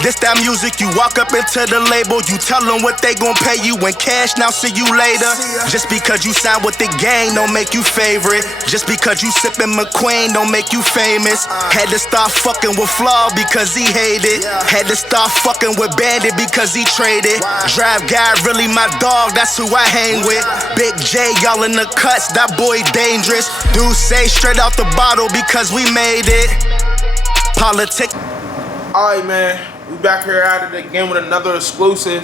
This that music, you walk up into the label, you tell them what they gon' pay you in cash, now see you later. Just because you sign with the gang don't make you favorite. Just because you sippin' McQueen don't make you famous. Had to start fucking with Flaw because he hated. Had to start fucking with Bandit because he traded. Drive guy really my dog, that's who I hang with. Big J, y'all in the cuts, that boy dangerous. Dude say straight out the bottle because we made it. Politic. Alright, man. We back here at it again with another exclusive.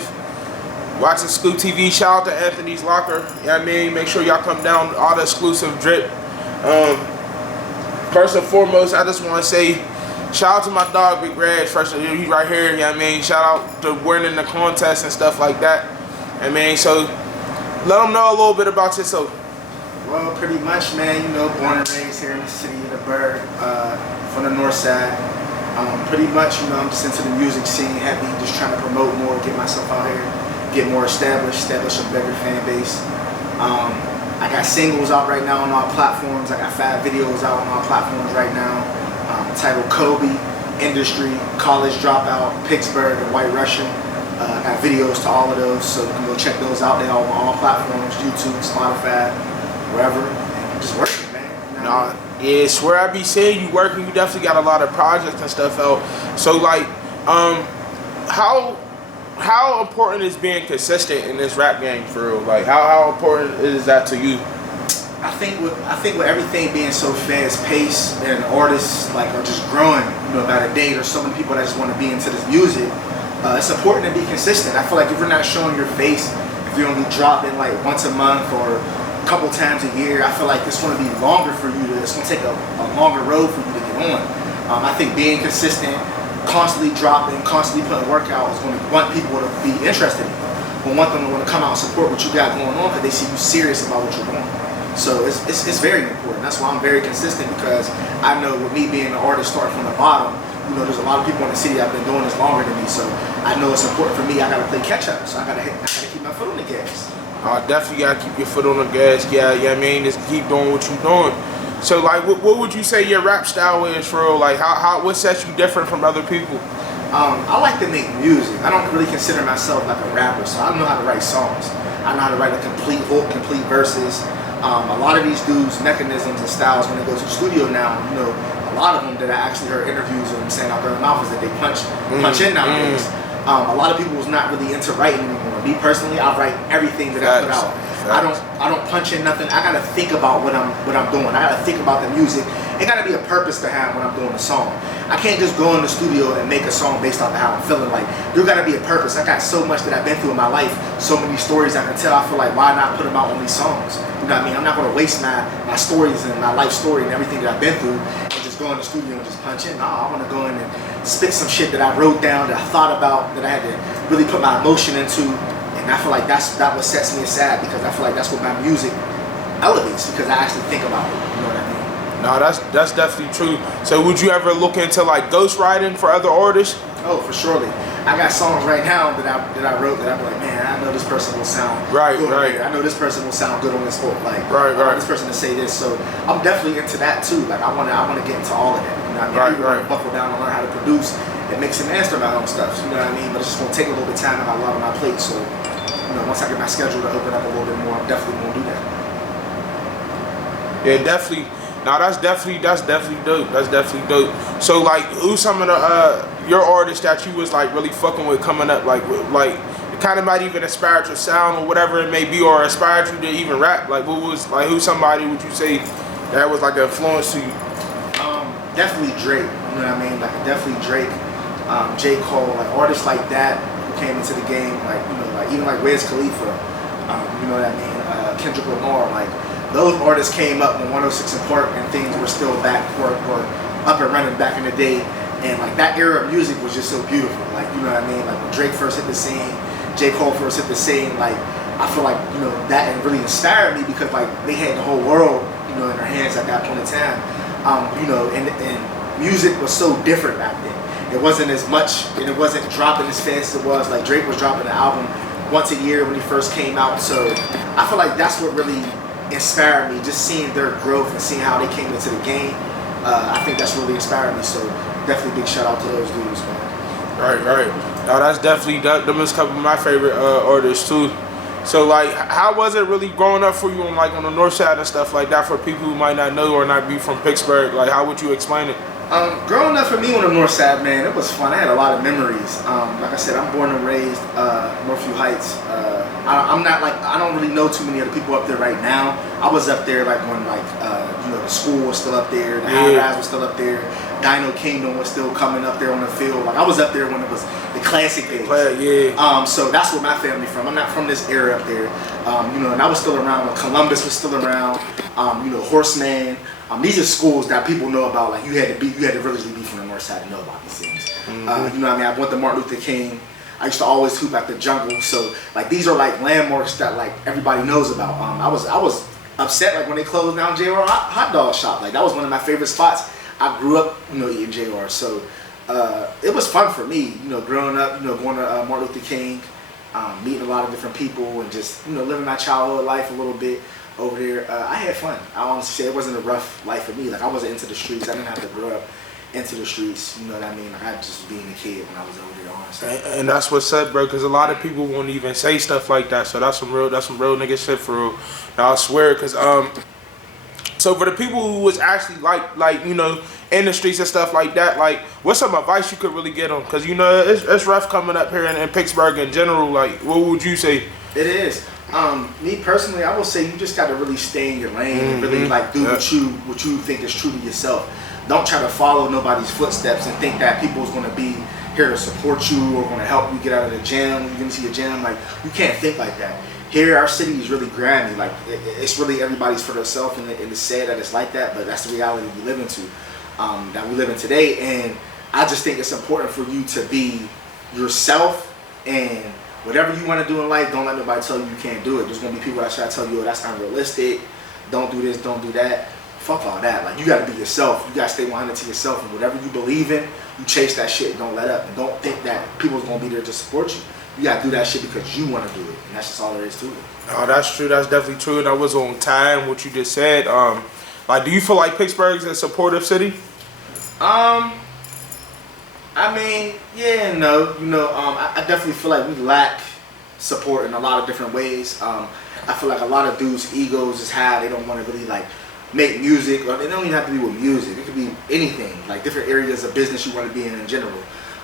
Watching Scooptv. Shout out to Anthony's Locker. You know what I mean? Make sure y'all come down all the exclusive drip. First and foremost, I just want to say shout out to my dog Big REGG. First, he's right here. You know what I mean? Shout out to winning the contest and stuff like that. I mean, so let them know a little bit about yourself. Well, pretty much, man. You know, born and raised here in the city of the Bird, from the north side. Pretty much, you know, I'm just into the music scene, heavy, just trying to promote more, get myself out here, get more establish a bigger fan base. I got singles out right now on all platforms. I got 5 videos out on all platforms right now. Titled Kobe, Industry, College Dropout, Pittsburgh, and White Russian. I got videos to all of those, so you can go check those out. They're on all platforms, YouTube, Spotify, wherever. And just working, man. You know Yeah, swear I be saying you working, you definitely got a lot of projects and stuff out. So like, how important is being consistent in this rap game for real? Like how important is that to you? I think with everything being so fast paced and artists like are just growing, you know, by the day, there's so many people that just want to be into this music. It's important to be consistent. I feel like if you're not showing your face, if you're only dropping like once a month or couple times a year, I feel like it's going to be longer for you to, it's going to take a longer road for you to get on. I think being consistent, constantly dropping, constantly putting work out is going to want people to be interested in you. But want them to want to come out and support what you got going on because they see you serious about what you're doing. So it's very important. That's why I'm very consistent, because I know with me being an artist starting from the bottom, you know, there's a lot of people in the city that have been doing this longer than me. So I know it's important for me. I got to play catch up. So I got to keep my foot on the gas. Definitely gotta keep your foot on the gas, yeah, I mean, just keep doing what you're doing. So like, what would you say your rap style is for real? Like, what sets you different from other people? I like to make music. I don't really consider myself like a rapper, so I know how to write songs. I know how to write a complete hook, complete verses. A lot of these dudes' mechanisms and styles when they go to the studio now, you know, a lot of them that I actually heard interviews of them saying out their mouth is that they punch in nowadays. A lot of people was not really into writing anymore. Me personally, I write everything that I put out. I don't punch in nothing. I gotta think about what I'm doing. I gotta think about the music. It gotta be a purpose behind when I'm doing a song. I can't just go in the studio and make a song based off of how I'm feeling. Like, there gotta be a purpose. I got so much that I've been through in my life, so many stories I can tell. I feel like, why not put them out on these songs? You know what I mean? I'm not gonna waste my stories and my life story and everything that I've been through and just go in the studio and just punch in. No, I wanna go in and spit some shit that I wrote down, that I thought about, that I had to really put my emotion into. And I feel like that what sets me aside, because I feel like that's what my music elevates, because I actually think about it. You know what I mean? No, that's definitely true. So would you ever look into like ghostwriting for other artists? Oh, for surely. I got songs right now that I wrote that I'm like, man, I know this person will sound good. Right. I know this person will sound good on this hook. Like, I want this person to say this. So I'm definitely into that too. Like, I wanna get into all of that. You know what I mean? I really buckle down and learn how to produce and mix and master my own stuff. You know what I mean? But it's just gonna take a little bit of time. I got a lot on my plate. So, you know, once I get my schedule to open up a little bit more, I'm definitely gonna do that. Yeah, definitely. No, that's definitely dope. That's definitely dope. So like, who's some of the your artists that you was like really fucking with coming up? Like it kind of might even inspired your sound or whatever it may be, or inspired you to even rap. Like, who's somebody would you say that was like an influence to you? Definitely Drake. You know what I mean? Like, definitely Drake, J. Cole, like artists like that who came into the game. Like, you know, like even like Wiz Khalifa. You know what I mean? Kendrick Lamar, like. Those artists came up when 106 & Park and things were still back or up and running back in the day, and like that era of music was just so beautiful. Like, you know what I mean? Like when Drake first hit the scene, J. Cole first hit the scene, like I feel like, you know, that really inspired me, because like they had the whole world, you know, in their hands at that point in time. You know, and music was so different back then. It wasn't as much, and it wasn't dropping as fast as it was. Like Drake was dropping an album once a year when he first came out. So I feel like that's what really inspired me, just seeing their growth and seeing how they came into the game. I think that's really inspired me, so definitely big shout out to those dudes, man. Right. Now that's definitely them is a couple of my favorite artists too. So like, how was it really growing up for you on the north side and stuff like that for people who might not know or not be from Pittsburgh? Like, how would you explain it? Growing up for me on the north side, man, it was fun. I had a lot of memories. Like I said, I'm born and raised Northview Heights. I'm not like, I don't really know too many other people up there right now. I was up there like when the school was still up there, the high rise was still up there, Dino Kingdom was still coming up there on the field. Like I was up there when it was the classic days. So that's where my family from. I'm not from this area up there. And I was still around when Columbus was still around. Horseman. These are schools that people know about. Like you had to religiously be from the north side to know about these things. I went to Martin Luther King. I used to always hoop at the Jungle. So like these are like landmarks that like everybody knows about. I was upset like when they closed down JR hot dog shop. Like that was one of my favorite spots. I grew up eating JR. So it was fun for me. Growing up. Going to Martin Luther King, meeting a lot of different people, and just living my childhood life a little bit over there. I had fun. I honestly say it wasn't a rough life for me. Like I wasn't into the streets. I didn't have to grow up into the streets. You know what I mean? Like I just being a kid when I was over there, honestly. And that's what's up, bro. Because a lot of people won't even say stuff like that. So that's some real nigga shit for real. Now, I swear, because so for the people who was actually like in the streets and stuff like that, like what's some advice you could really get them? Because it's rough coming up here in Pittsburgh in general. Like what would you say? It is. Me personally, I will say you just got to really stay in your lane and really like do what you think is true to yourself. Don't try to follow nobody's footsteps and think that people's going to be here to support you or going to help you get out of the gym. You're going to see a gym. Like you can't think like that. Here, our city is really grimy. Like it's really everybody's for themselves, and it's sad that it's like that. But that's the reality we live into, that we live in today. And I just think it's important for you to be yourself and whatever you want to do in life, don't let nobody tell you can't do it. There's going to be people that try to tell you, oh, that's not realistic. Don't do this, don't do that. Fuck all that. Like, you got to be yourself. You got to stay 100 to yourself. And whatever you believe in, you chase that shit and don't let up. And don't think that people's going to be there to support you. You got to do that shit because you want to do it. And that's just all there is to it. Oh, that's true. That's definitely true. And I was on time, what you just said. Like, do you feel like Pittsburgh's a supportive city? I mean, yeah and no. I definitely feel like we lack support in a lot of different ways. I feel like a lot of dudes' egos is high. They don't want to really like make music, or they don't even have to be with music. It could be anything, like different areas of business you want to be in general.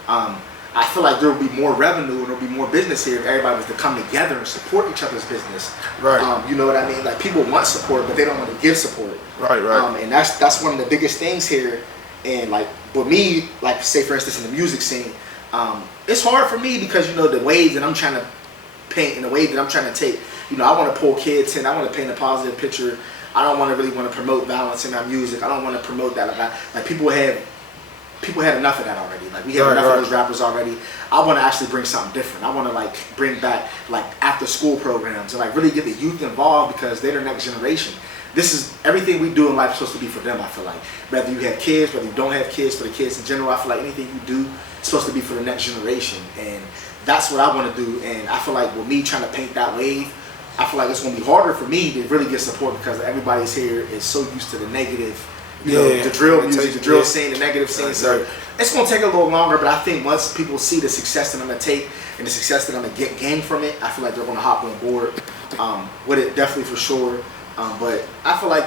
I feel like there will be more revenue and there will be more business here if everybody was to come together and support each other's business. Right. You know what I mean? Like people want support, but they don't want to give support. Right. And that's one of the biggest things here. And like with me, like say for instance in the music scene, it's hard for me because the ways that I'm trying to paint and the way that I'm trying to take. I want to pull kids in. I want to paint a positive picture. I don't really want to promote violence in my music. I don't want to promote that. Like people have enough of that already. Like we have enough of those rappers already. I want to actually bring something different. I want to like bring back like after school programs and like really get the youth involved because they're the next generation. This is everything we do in life is supposed to be for them. I feel like whether you have kids, whether you don't have kids, for the kids in general. I feel like anything you do is supposed to be for the next generation, and that's what I want to do. And I feel like with me trying to paint that wave, I feel like it's going to be harder for me to really get support because everybody's here is so used to the negative, the drill music, the drill scene, the negative scene. So it's going to take a little longer, but I think once people see the success that I'm going to take and the success that I'm going to gain from it, I feel like they're going to hop on board with it, definitely for sure. But I feel like,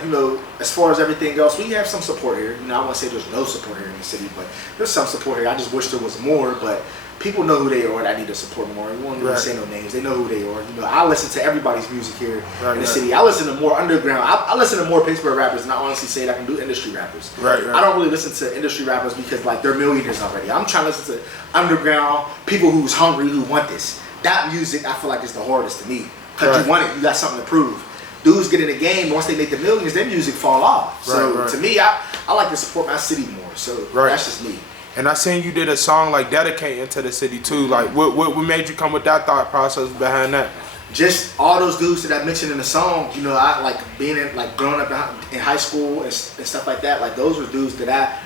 as far as everything else, we have some support here. I won't say there's no support here in the city, but there's some support here. I just wish there was more, but people know who they are that I need to support more. We won't even say no names. They know who they are. I listen to everybody's music here in the city. I listen to more underground. I listen to more Pittsburgh rappers, and I honestly say that I can do industry rappers. Right. I don't really listen to industry rappers because like they're millionaires already. I'm trying to listen to underground people who's hungry, who want this. That music I feel like is the hardest to me because you want it. You got something to prove. Dudes get in the game, once they make the millions, their music fall off. So to me, I like to support my city more. So that's just me. And I seen you did a song like dedicating to the city too. Like what made you come with that thought process behind that? Just all those dudes that I mentioned in the song. I like being in like growing up in high school and stuff like that. Like those were dudes that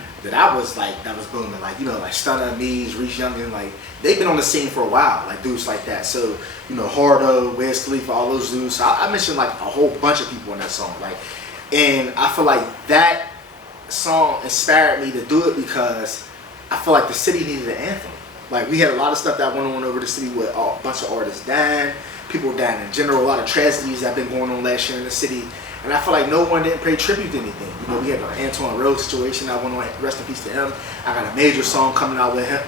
was booming. Like like Stunna, Mees, Reese Youngin, like they've been on the scene for a while. Like dudes like that. So Hardo, Wiz Khalifa, all those dudes. So I mentioned like a whole bunch of people in that song. Like, and I feel like that song inspired me to do it because I feel like the city needed an anthem. Like, we had a lot of stuff that went on over the city with a bunch of artists dying, people dying in general, a lot of tragedies that been going on last year in the city. And I feel like no one didn't pay tribute to anything. You know, we had the Antoine Rose situation. I went on, rest in peace to him. I got a major song coming out with him,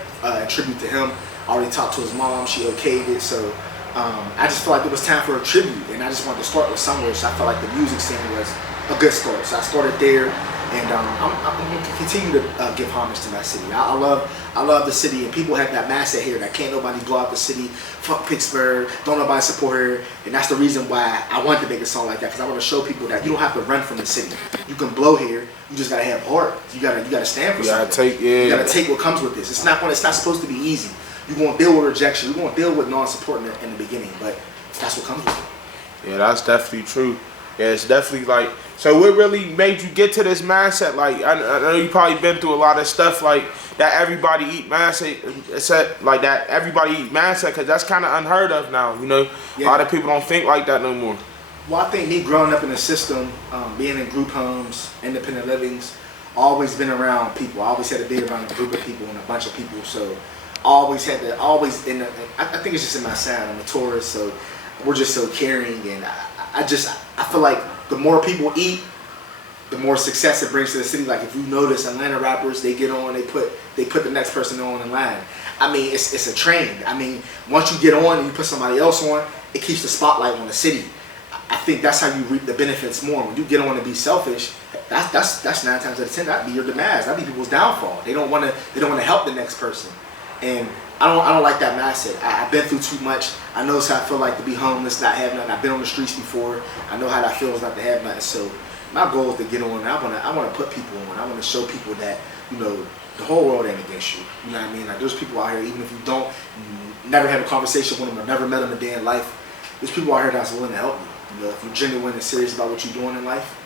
in tribute to him. I already talked to his mom. She okayed it. So I just felt like it was time for a tribute. And I just wanted to start with somewhere. So I felt like the music scene was a good start. So I started there. And I'm going to continue to give homage to my city. I love the city, and people have that mindset here that can't nobody blow out the city. Fuck Pittsburgh, don't nobody support her, and that's the reason why I wanted to make a song like that, because I want to show people that you don't have to run from the city. You can blow here. You just gotta have heart. You gotta stand for something. You gotta take what comes with this. It's not supposed to be easy. You're gonna deal with rejection. You're gonna deal with non-support in the beginning, but that's what comes with it. Yeah, that's definitely true. Yeah, it's definitely like, so what really made you get to this mindset? Like, I know you probably been through a lot of stuff like that everybody eat mindset, like that everybody eat mindset, because that's kind of unheard of now, you know? Yeah. A lot of people don't think like that no more. Well, I think me growing up in the system, being in group homes, independent livings, always been around people. I always had to be around a group of people and a bunch of people, so I think it's just in my sound. I'm a tourist, so we're just so caring, and I feel like the more people eat, the more success it brings to the city. Like, if you notice, Atlanta rappers, they get on, they put the next person on in line. I mean, it's a train. I mean, once you get on and you put somebody else on, it keeps the spotlight on the city. I think that's how you reap the benefits more. When you get on and be selfish, that's 9 times out of 10 that'd be your demise. That'd be people's downfall. They don't want to help the next person, and I don't like that mindset. I've been through too much. I know how I feel like to be homeless, not have nothing. I've been on the streets before. I know how that feels not to have nothing. So my goal is to get on. I want to put people on. I want to show people that, you know, the whole world ain't against you. You know what I mean? Like, there's people out here, even if you never have a conversation with them or never met them a day in life, there's people out here that's willing to help you. You know, if you're genuine and serious about what you're doing in life,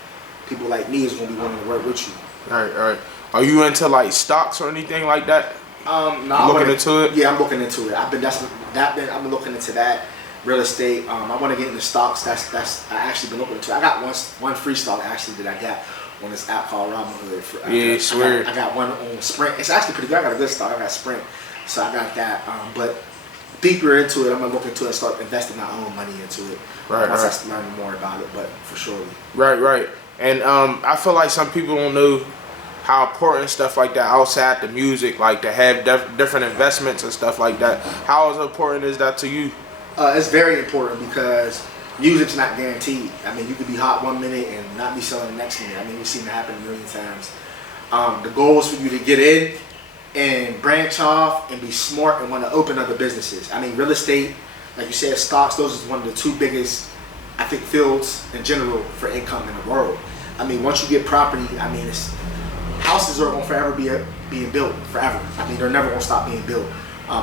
people like me is going to be willing to work with you. All right. Are you into like stocks or anything like that? No, you looking into it? Yeah, I'm looking into it. I've been looking into that, real estate. I want to get into stocks. I actually been looking into it. I got one free stock actually that I got on this app called Robinhood. Swear. I got one on Sprint. It's actually pretty good. I got a good stock. I got Sprint, so I got that. But deeper into it, I'm gonna look into it and start investing my own money into it. Once I learn more about it, but for sure. Right. And I feel like some people don't know how important stuff like that outside the music, like to have different investments and stuff like that. How important is that to you? It's very important because music's not guaranteed. I mean, you could be hot one minute and not be selling the next minute. I mean, we've seen it happen a million times. The goal is for you to get in and branch off and be smart and want to open other businesses. I mean, real estate, like you said, stocks, those is one of the 2 biggest, I think, fields in general for income in the world. I mean, once you get property, I mean, houses are going to forever be being built, forever. I mean, they're never going to stop being built.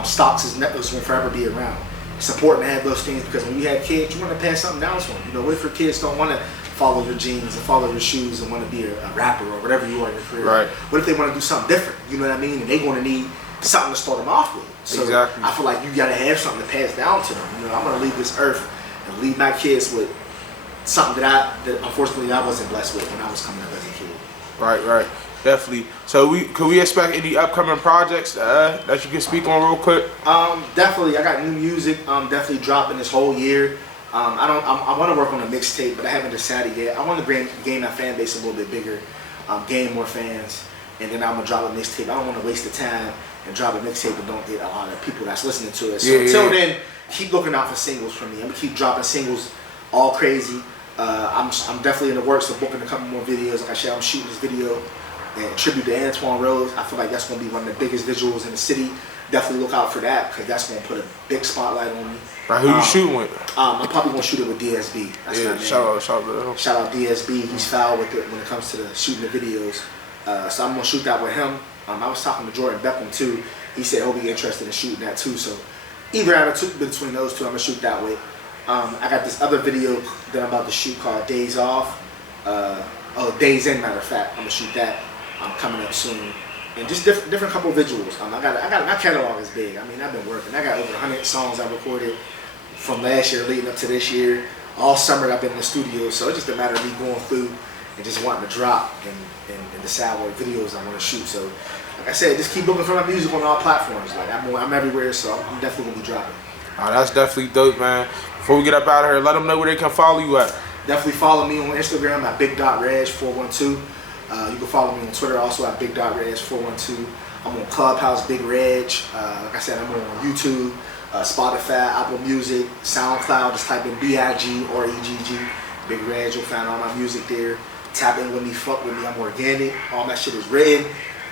Stocks is going to forever be around. It's important to have those things because when you have kids, you want to pass something down to them. You know, what if your kids don't want to follow your jeans and follow your shoes and want to be a rapper or whatever you are in your career? Right. What if they want to do something different? You know what I mean? And they're going to need something to start them off with. So exactly. I feel like you got to have something to pass down to them. You know, I'm going to leave this earth and leave my kids with something that unfortunately I wasn't blessed with when I was coming up as a kid. Right. Definitely. So could we expect any upcoming projects that you can speak on real quick? Definitely. I got new music. Definitely dropping this whole year. I want to work on a mixtape, but I haven't decided yet. I want to gain my fan base a little bit bigger, gain more fans, and then I'm gonna drop a mixtape. I don't want to waste the time and drop a mixtape and don't get a lot of people that's listening to it. So until then, keep looking out for singles from me. I'm gonna keep dropping singles all crazy. I'm definitely in the works of booking a couple more videos. Like I said, I'm shooting this video and tribute to Antoine Rose. I feel like that's going to be one of the biggest visuals in the city. Definitely look out for that because that's going to put a big spotlight on me. Right, who you shooting with? I'm probably going to shoot it with DSB. That's my man. Shout out DSB. He's foul with it when it comes to the shooting the videos. So I'm going to shoot that with him. I was talking to Jordan Beckham too. He said he'll be interested in shooting that too. So either out of between those two, I'm going to shoot that with. I got this other video that I'm about to shoot called Days Off. Days In, matter of fact. I'm going to shoot that. Coming up soon, and just different couple of visuals. I got my catalog is big. I mean, I've been working. I got over 100 songs I recorded from last year leading up to this year. All summer I've been in the studio, so it's just a matter of me going through and just wanting to drop and decide what videos I want to shoot. So like I said, just keep looking for my music on all platforms. Like I'm everywhere, so I'm definitely gonna be dropping. That's definitely dope, man. Before we get up out of here, let them know where they can follow you at. Definitely follow me on Instagram at big.reg412. You can follow me on Twitter also at big.reg412. I'm on Clubhouse, Big Reg. Like I said, I'm on YouTube, Spotify, Apple Music, SoundCloud. Just type in BIG or EGG. Big Reg, you'll find all my music there. Tap in with me, fuck with me. I'm organic. All my shit is written.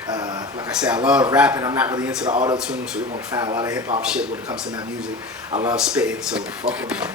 Like I said, I love rapping. I'm not really into the auto-tune, so you're going to find a lot of hip-hop shit when it comes to my music. I love spitting, so fuck with me, man.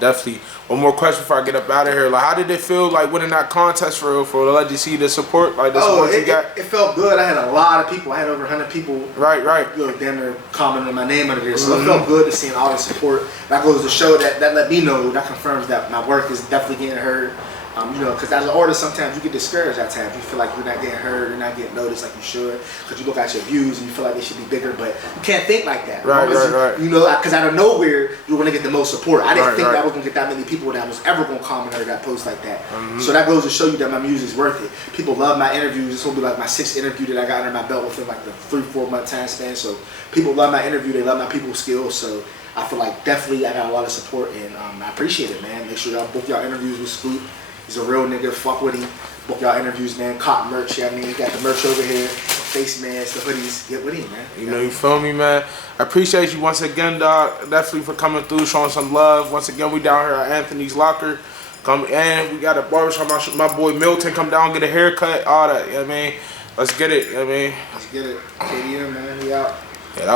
Definitely. One more question before I get up out of here. Like, how did it feel like winning that contest for the Legacy, the support, like the support you got? It felt good. I had a lot of people. I had over 100 people. Right. You know, damn near commenting my name under there. So it felt good to see all the support. That goes to show that let me know, that confirms that my work is definitely getting heard. You know, because as an artist, sometimes you get discouraged at times. You feel like you're not getting heard, you're not getting noticed like you should, because you look at your views and you feel like they should be bigger, but you can't think like that. Right. You know, because out of nowhere, you're going to get the most support. I didn't think that I was going to get that many people that was ever going to comment or that post like that. So that goes to show you that my music's worth it. People love my interviews. This will be like my 6th interview that I got under my belt within like the 3-4 month time span. So people love my interview. They love my people's skills. So I feel like definitely I got a lot of support, and I appreciate it, man. Make sure y'all book y'all interviews with Scoop. He's a real nigga, fuck with him. Book y'all interviews, man. Cotton merch, I mean, you got the merch over here. Face masks, the hoodies, get with him, man. You know, you feel me, man? I appreciate you once again, dog. Definitely for coming through, showing some love. Once again, we down here at Anthony's Locker. Come in, we got a barbershop. My boy Milton come down, get a haircut, all that, you know what I mean? Let's get it, you know what I mean? Let's get it. KDM, man, we out.